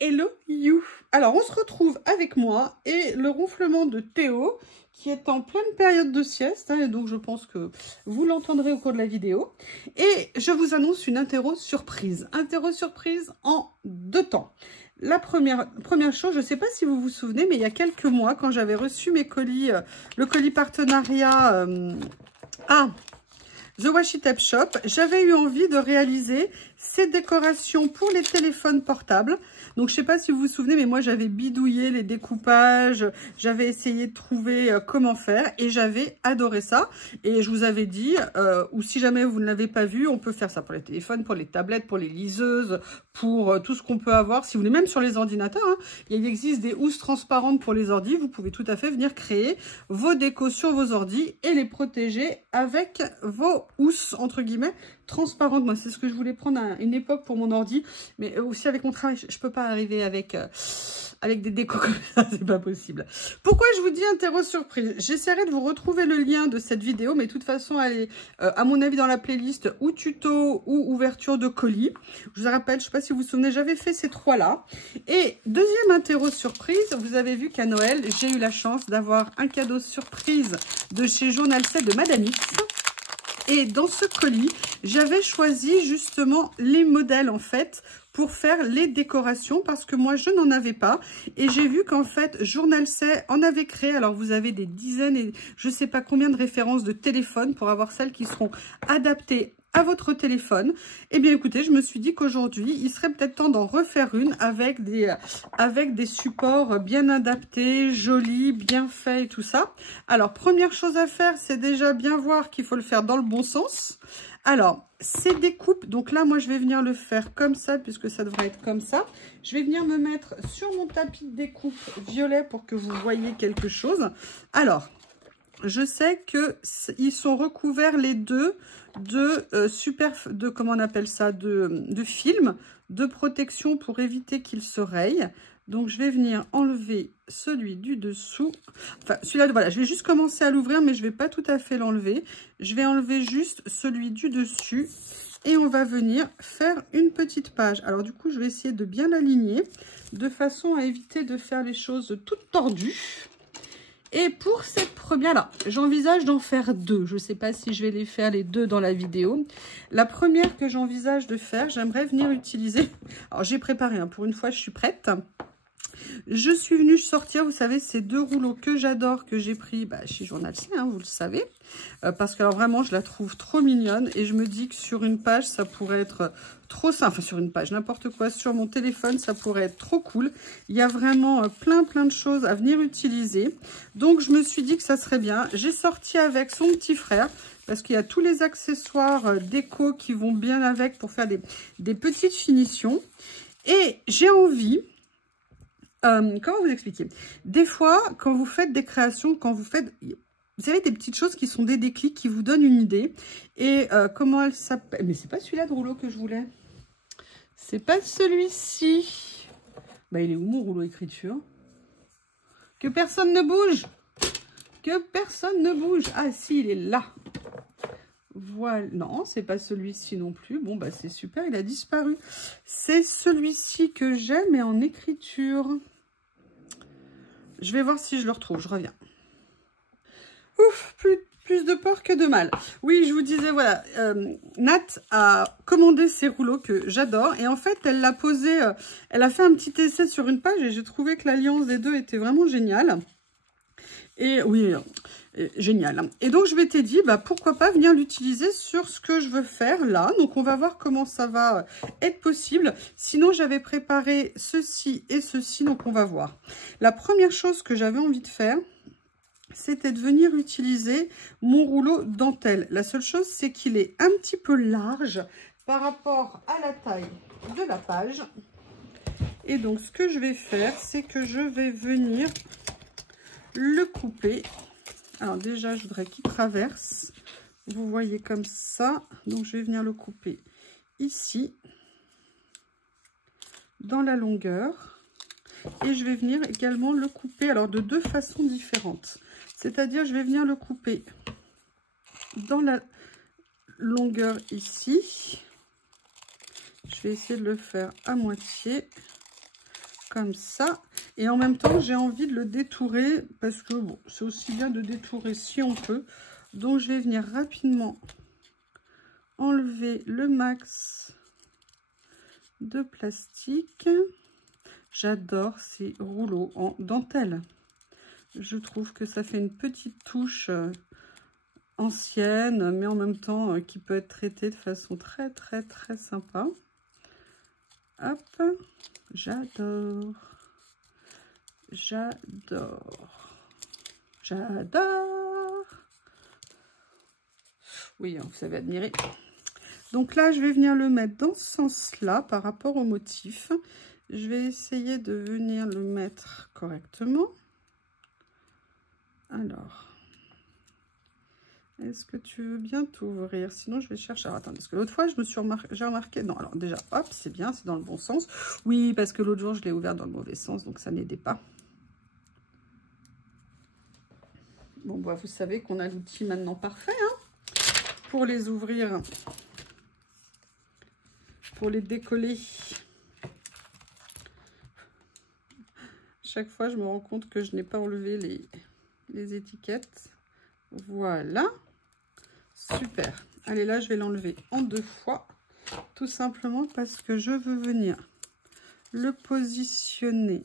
Hello you. Alors on se retrouve avec moi et le ronflement de Théo qui est en pleine période de sieste, hein, et donc je pense que vous l'entendrez au cours de la vidéo. Et je vous annonce une interro surprise. Interro surprise en 2 temps. La première chose, je ne sais pas si vous vous souvenez, mais il y a quelques mois, quand j'avais reçu mes colis, le colis partenariat The Washi Tape Shop, j'avais eu envie de réaliser ces décorations pour les téléphones portables. Donc, je ne sais pas si vous vous souvenez, mais moi, j'avais bidouillé les découpages, j'avais essayé de trouver comment faire et j'avais adoré ça. Et je vous avais dit, ou si jamais vous ne l'avez pas vu, on peut faire ça pour les téléphones, pour les tablettes, pour les liseuses, pour tout ce qu'on peut avoir. Si vous voulez, même sur les ordinateurs, hein, il existe des housses transparentes pour les ordis. Vous pouvez tout à fait venir créer vos décos sur vos ordis et les protéger avec vos housses, entre guillemets, transparentes. Moi, c'est ce que je voulais prendre à une époque pour mon ordi, mais aussi avec mon travail, je peux pas arriver avec des décos comme ça, c'est pas possible. Pourquoi je vous dis interro surprise? J'essaierai de vous retrouver le lien de cette vidéo, mais de toute façon, elle est, à mon avis, dans la playlist ou tuto ou ouverture de colis. Je vous rappelle, je sais pas si vous vous souvenez, j'avais fait ces 3-là. Et deuxième interro surprise, vous avez vu qu'à Noël, j'ai eu la chance d'avoir un cadeau surprise de chez Journal 7 de Madame X. Et dans ce colis, j'avais choisi justement les modèles en fait pour faire les décorations parce que moi je n'en avais pas et j'ai vu qu'en fait Journal C en avait créé. Alors vous avez des dizaines et je sais pas combien de références de téléphones pour avoir celles qui seront adaptées à votre téléphone. Eh bien écoutez, je me suis dit qu'aujourd'hui il serait peut-être temps d'en refaire une avec des supports bien adaptés, jolis, bien faits et tout ça. Alors première chose à faire, c'est déjà bien voir qu'il faut le faire dans le bon sens. Alors ces découpes, donc là moi je vais venir le faire comme ça puisque ça devrait être comme ça. Je vais venir me mettre sur mon tapis de découpe violet pour que vous voyez quelque chose. Alors je sais que ils sont recouverts les deux de comment on appelle ça, de film de protection pour éviter qu'ils se rayent. Donc je vais venir enlever celui du dessous. Enfin celui-là, voilà, je vais juste commencer à l'ouvrir, mais je vais pas tout à fait l'enlever. Je vais enlever juste celui du dessus et on va venir faire une petite page. Alors du coup, je vais essayer de bien l'aligner de façon à éviter de faire les choses toutes tordues. Et pour cette première là, j'envisage d'en faire 2. Je ne sais pas si je vais les faire les 2 dans la vidéo. La première que j'envisage de faire, j'aimerais venir utiliser... Alors j'ai préparé, hein, pour une fois je suis prête. Je suis venue sortir, vous savez, ces 2 rouleaux que j'adore, que j'ai pris chez Journal C, hein, vous le savez. Parce que alors, vraiment, je la trouve trop mignonne. Et je me dis que sur une page, ça pourrait être trop simple. Enfin, sur une page, n'importe quoi. Sur mon téléphone, ça pourrait être trop cool. Il y a vraiment plein de choses à venir utiliser. Donc, je me suis dit que ça serait bien. J'ai sorti avec son petit frère. Parce qu'il y a tous les accessoires déco qui vont bien avec pour faire des petites finitions. Et j'ai envie... comment vous expliquer? Des fois, quand vous faites des créations, quand vous faites... Vous savez, des petites choses qui sont des déclics, qui vous donnent une idée. Et comment elle s'appelle? Mais c'est pas celui-là de rouleau que je voulais. C'est pas celui-ci. Bah, il est où mon rouleau écriture? Que personne ne bouge. Que personne ne bouge. Ah si, il est là. Voilà. Non, c'est pas celui-ci non plus. Bon, bah c'est super, il a disparu. C'est celui-ci que j'ai, mais en écriture. Je vais voir si je le retrouve, je reviens. Ouf, plus de peur que de mal. Oui, je vous disais, voilà, Nat a commandé ces rouleaux que j'adore. Et en fait, elle l'a posé, elle a fait un petit essai sur une page et j'ai trouvé que l'alliance des deux était vraiment géniale. Et oui, génial. Et donc, je m'étais dit, pourquoi pas venir l'utiliser sur ce que je veux faire là. Donc, on va voir comment ça va être possible. Sinon, j'avais préparé ceci et ceci, donc on va voir. La première chose que j'avais envie de faire, c'était de venir utiliser mon rouleau dentelle. La seule chose, c'est qu'il est un petit peu large par rapport à la taille de la page. Et donc, ce que je vais faire, c'est que je vais venir le couper. Alors déjà, je voudrais qu'il traverse. Vous voyez comme ça. Donc, je vais venir le couper ici, dans la longueur. Et je vais venir également le couper, alors de 2 façons différentes. C'est-à-dire, je vais venir le couper dans la longueur ici. Je vais essayer de le faire à moitié. comme ça. Et en même temps, j'ai envie de le détourer parce que bon, c'est aussi bien de détourer si on peut. Donc, je vais venir rapidement enlever le max de plastique. J'adore ces rouleaux en dentelle. Je trouve que ça fait une petite touche ancienne, mais en même temps qui peut être traitée de façon très sympa. Hop, j'adore. Oui, vous savez admirer. Donc là, je vais venir le mettre dans ce sens-là par rapport au motif. Je vais essayer de venir le mettre correctement. Alors, est-ce que tu veux bien t'ouvrir? Sinon, je vais chercher. Alors, attends, parce que l'autre fois, j'ai remarqué... Non, alors déjà, hop, c'est bien, c'est dans le bon sens. Oui, parce que l'autre jour, je l'ai ouvert dans le mauvais sens, donc ça n'aidait pas. Bon, bah, vous savez qu'on a l'outil maintenant parfait, hein, pour les ouvrir, pour les décoller. Chaque fois, je me rends compte que je n'ai pas enlevé les étiquettes. Voilà. Super. Allez, là, je vais l'enlever en 2 fois. Tout simplement parce que je veux venir le positionner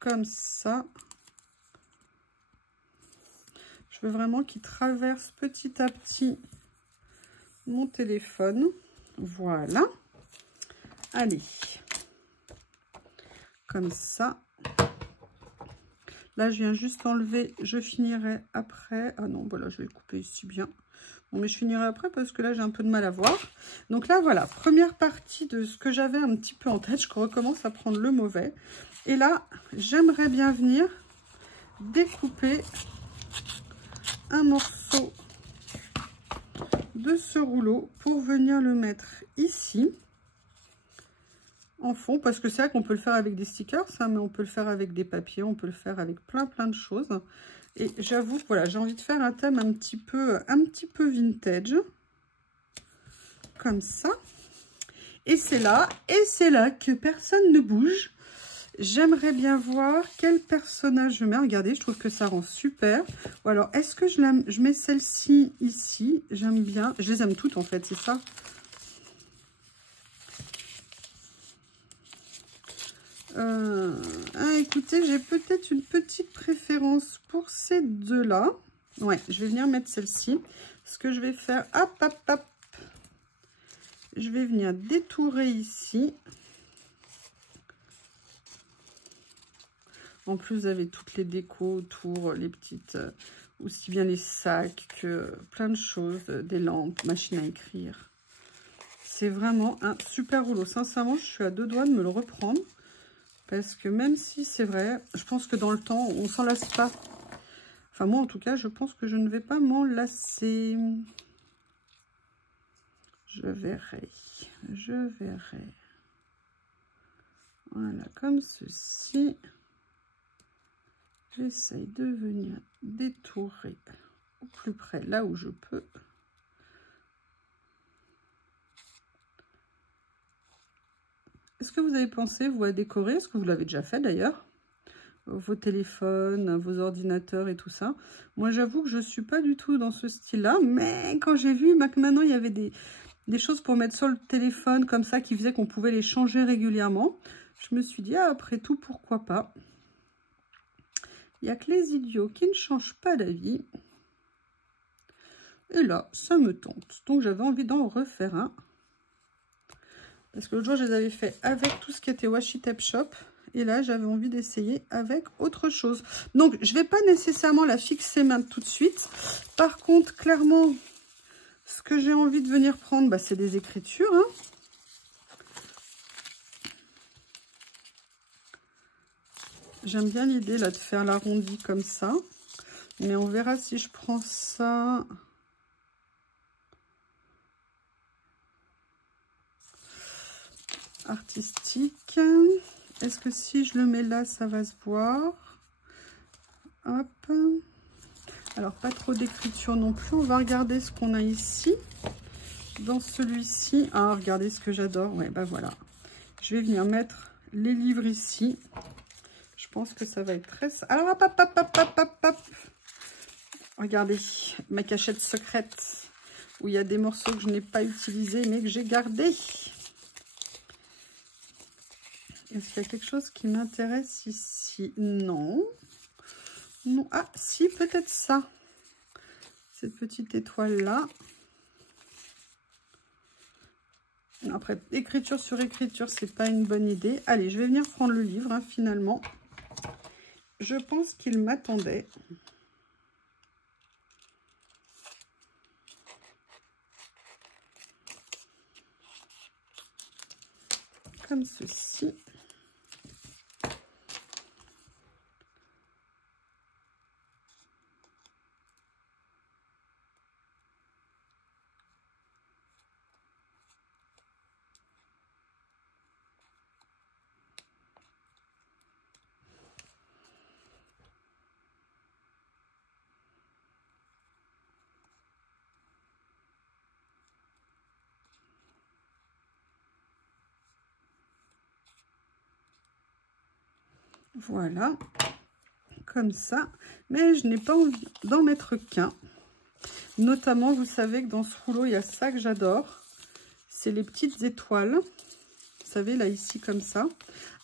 comme ça. Je veux vraiment qu'il traverse petit à petit mon téléphone. Voilà. Allez. Comme ça. Là, je viens juste enlever, je finirai après. Ah non, voilà, je vais le couper ici bien. Bon, mais je finirai après parce que là, j'ai un peu de mal à voir. Donc là, voilà, première partie de ce que j'avais un petit peu en tête. Je recommence à prendre le mauvais. Et là, j'aimerais bien venir découper un morceau de ce rouleau pour venir le mettre ici. En fond, parce que c'est vrai qu'on peut le faire avec des stickers, ça, mais on peut le faire avec des papiers, on peut le faire avec plein de choses. Et j'avoue que voilà, j'ai envie de faire un thème un petit peu vintage, comme ça. Et c'est là que personne ne bouge. J'aimerais bien voir quel personnage je mets. Regardez, je trouve que ça rend super. Ou alors, est-ce que je mets celle-ci ici? J'aime bien. Je les aime toutes en fait, c'est ça. Écoutez, j'ai peut-être une petite préférence pour ces deux-là. Ouais, je vais venir mettre celle-ci. Ce que je vais faire, hop. Je vais venir détourer ici. En plus, vous avez toutes les décos autour, les petites, aussi bien les sacs que plein de choses, des lampes, machine à écrire. C'est vraiment un super rouleau. Sincèrement, je suis à 2 doigts de me le reprendre. Parce que même si c'est vrai, je pense que dans le temps, on ne s'en lasse pas. Enfin, moi, en tout cas, je pense que je ne vais pas m'en lasser. Je verrai. Voilà, comme ceci. J'essaye de venir détourer au plus près, là où je peux. Est-ce que vous avez pensé, vous, à décorer? Est-ce que vous l'avez déjà fait d'ailleurs? Vos téléphones, vos ordinateurs et tout ça. Moi, j'avoue que je ne suis pas du tout dans ce style-là. Mais quand j'ai vu que maintenant, il y avait des choses pour mettre sur le téléphone comme ça qui faisaient qu'on pouvait les changer régulièrement, je me suis dit, ah, après tout, pourquoi pas? Il n'y a que les idiots qui ne changent pas d'avis. Et là, ça me tente. Donc, j'avais envie d'en refaire un. Parce que l'autre jour, je les avais fait avec tout ce qui était Washi Tape Shop. Et là, j'avais envie d'essayer avec autre chose. Donc, je ne vais pas nécessairement la fixer maintenant tout de suite. Par contre, clairement, ce que j'ai envie de venir prendre, bah, c'est des écritures. Hein. J'aime bien l'idée là de faire l'arrondi comme ça. Mais on verra si je prends ça... artistique. Est-ce que si je le mets là, ça va se voir? Hop. Alors, pas trop d'écriture non plus. On va regarder ce qu'on a ici. Dans celui-ci. Ah, regardez ce que j'adore. Ouais, bah voilà. Je vais venir mettre les livres ici. Je pense que ça va être très... Alors, hop, hop, hop, hop, hop, hop, hop. Regardez, ma cachette secrète, où il y a des morceaux que je n'ai pas utilisés, mais que j'ai gardés. Est-ce qu'il y a quelque chose qui m'intéresse ici? Non. Non. Ah, si, peut-être ça. Cette petite étoile-là. Après, écriture sur écriture, c'est pas une bonne idée. Allez, je vais venir prendre le livre, hein, finalement. Je pense qu'il m'attendait. Comme ceci. Voilà, comme ça. Mais je n'ai pas envie d'en mettre qu'un. Notamment, vous savez que dans ce rouleau, il y a ça que j'adore. C'est les petites étoiles. Vous savez, là, ici, comme ça.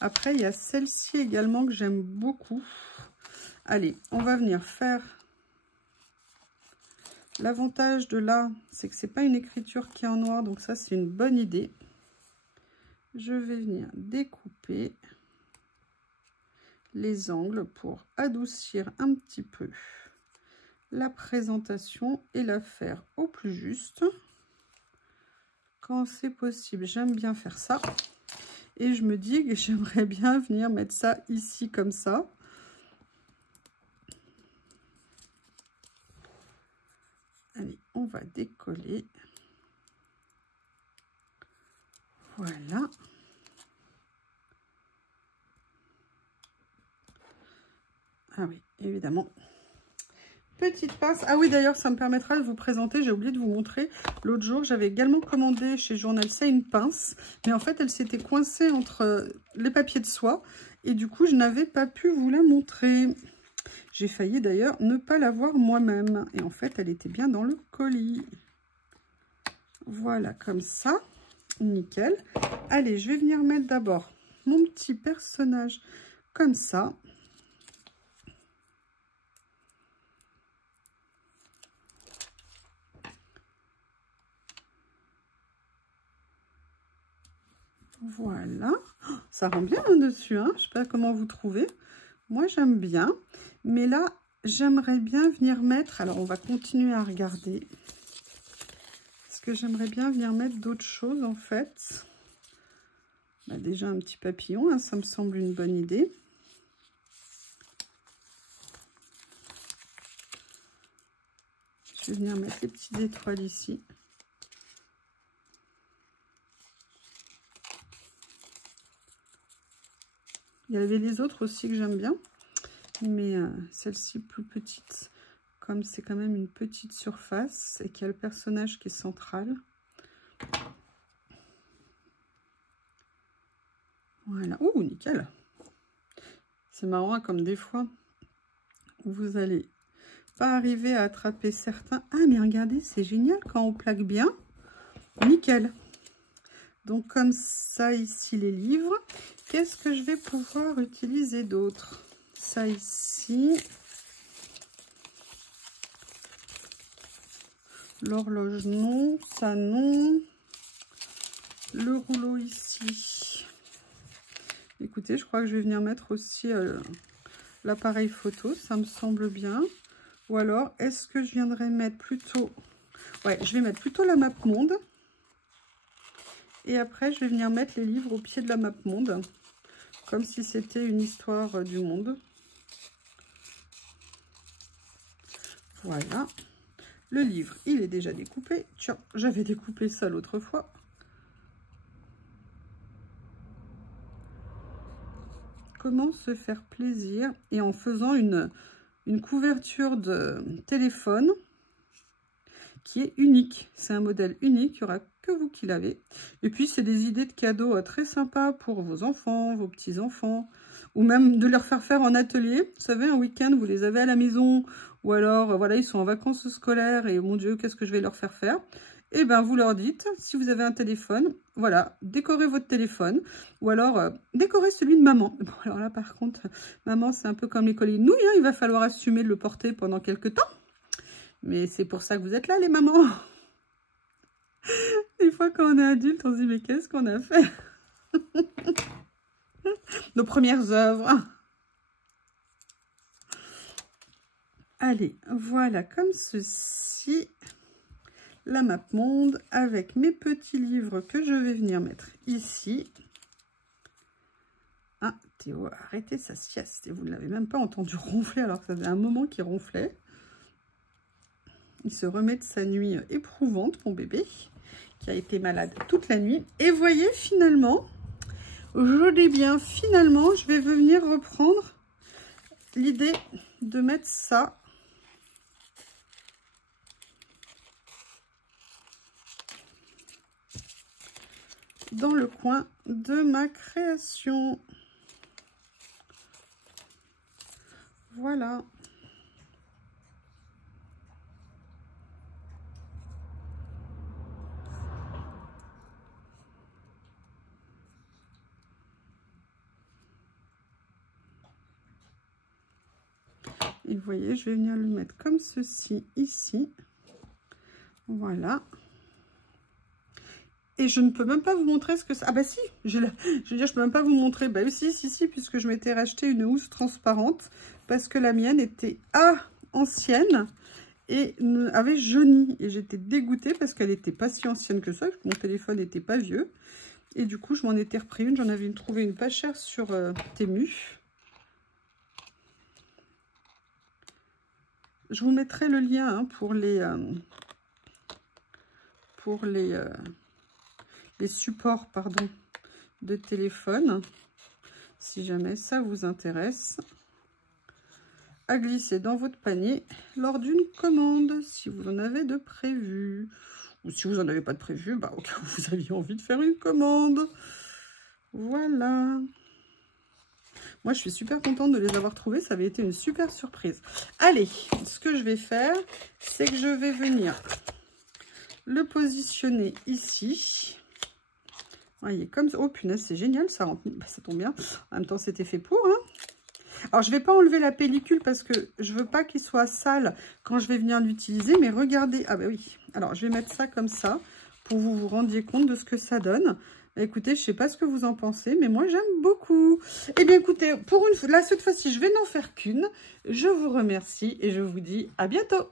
Après, il y a celle-ci également que j'aime beaucoup. Allez, on va venir faire... L'avantage de là, c'est que c'est pas une écriture qui est en noir. Donc ça, c'est une bonne idée. Je vais venir découper les angles pour adoucir un petit peu la présentation et la faire au plus juste. Quand c'est possible, j'aime bien faire ça. Et je me dis que j'aimerais bien venir mettre ça ici comme ça. Allez, on va décoller. Voilà. Ah oui, évidemment. Petite pince. Ah oui, d'ailleurs, ça me permettra de vous présenter. J'ai oublié de vous montrer. L'autre jour, j'avais également commandé chez Journal Ça une pince. Mais en fait, elle s'était coincée entre les papiers de soie. Et du coup, je n'avais pas pu vous la montrer. J'ai failli d'ailleurs ne pas la voir moi-même. Et en fait, elle était bien dans le colis. Voilà, comme ça. Nickel. Allez, je vais venir mettre d'abord mon petit personnage comme ça. Voilà, ça rend bien dessus, hein. Je ne sais pas comment vous trouvez. Moi, j'aime bien. Mais là, j'aimerais bien venir mettre... Alors, on va continuer à regarder. Parce que j'aimerais bien venir mettre d'autres choses, en fait. Bah, déjà, un petit papillon, hein, ça me semble une bonne idée. Je vais venir mettre les petites étoiles ici. Il y avait les autres aussi que j'aime bien, mais celle-ci plus petite, comme c'est quand même une petite surface et qu'il y a le personnage qui est central. Voilà, ouh, nickel. C'est marrant, hein, comme des fois, vous allez pas arriver à attraper certains. Ah, mais regardez, c'est génial quand on plaque bien. Nickel. Donc, comme ça, ici, les livres. Qu'est-ce que je vais pouvoir utiliser d'autre? Ça, ici. L'horloge, non. Ça, non. Le rouleau, ici. Écoutez, je crois que je vais venir mettre aussi l'appareil photo. Ça me semble bien. Ou alors, est-ce que je viendrais mettre plutôt... Ouais, je vais mettre plutôt la map monde. Et après, je vais venir mettre les livres au pied de la map monde. Comme si c'était une histoire du monde. Voilà. Le livre, il est déjà découpé. Tiens, j'avais découpé ça l'autre fois. Comment se faire plaisir? Et en faisant une couverture de téléphone qui est unique. C'est un modèle unique. Il n'y aura que vous qui l'avez. Et puis, c'est des idées de cadeaux très sympas pour vos enfants, vos petits-enfants, ou même de leur faire en atelier. Vous savez, un week-end, vous les avez à la maison, ou alors, voilà, ils sont en vacances scolaires, et mon Dieu, qu'est-ce que je vais leur faire? Et bien, vous leur dites, si vous avez un téléphone, voilà, décorez votre téléphone, ou alors, décorez celui de maman. Bon, alors là, par contre, maman, c'est un peu comme les colliers de nouilles, hein, il va falloir assumer de le porter pendant quelques temps. Mais c'est pour ça que vous êtes là, les mamans. Des fois, quand on est adulte, on se dit, mais qu'est-ce qu'on a fait? Nos premières œuvres. Allez, voilà, comme ceci, la map monde avec mes petits livres que je vais venir mettre ici. Ah, Théo a arrêté sa sieste et vous ne l'avez même pas entendu ronfler alors que ça faisait un moment qu'il ronflait. Il se remet de sa nuit éprouvante, mon bébé, qui a été malade toute la nuit. Et voyez, finalement, je dis bien, finalement, je vais venir reprendre l'idée de mettre ça dans le coin de ma création. Voilà. Et vous voyez, je vais venir le mettre comme ceci, ici. Voilà. Et je ne peux même pas vous montrer ce que ça... Ah bah si, je veux dire, je peux même pas vous montrer. Bah si, puisque je m'étais racheté une housse transparente, parce que la mienne était ancienne et avait jauni. Et j'étais dégoûtée parce qu'elle n'était pas si ancienne que ça, parce que mon téléphone n'était pas vieux. Et du coup, je m'en étais repris une. J'en avais trouvé une pas chère sur Temu. Je vous mettrai le lien hein, pour les supports pardon, de téléphone, si jamais ça vous intéresse, à glisser dans votre panier lors d'une commande, si vous en avez de prévu. Ou si vous n'en avez pas de prévu, bah, au cas où vous aviez envie de faire une commande. Voilà. Moi, je suis super contente de les avoir trouvés. Ça avait été une super surprise. Allez, ce que je vais faire, c'est que je vais venir le positionner ici. Voyez, comme ça. Oh, punaise, c'est génial. Ça rentre. Bah, ça tombe bien. En même temps, c'était fait pour. Hein. Alors, je ne vais pas enlever la pellicule parce que je ne veux pas qu'il soit sale quand je vais venir l'utiliser. Mais regardez. Ah, bah oui. Alors, je vais mettre ça comme ça pour que vous vous rendiez compte de ce que ça donne. Écoutez, je ne sais pas ce que vous en pensez, mais moi, j'aime beaucoup. Eh bien, écoutez, pour une fois, là, cette fois-ci, je vais n'en faire qu'une. Je vous remercie et je vous dis à bientôt.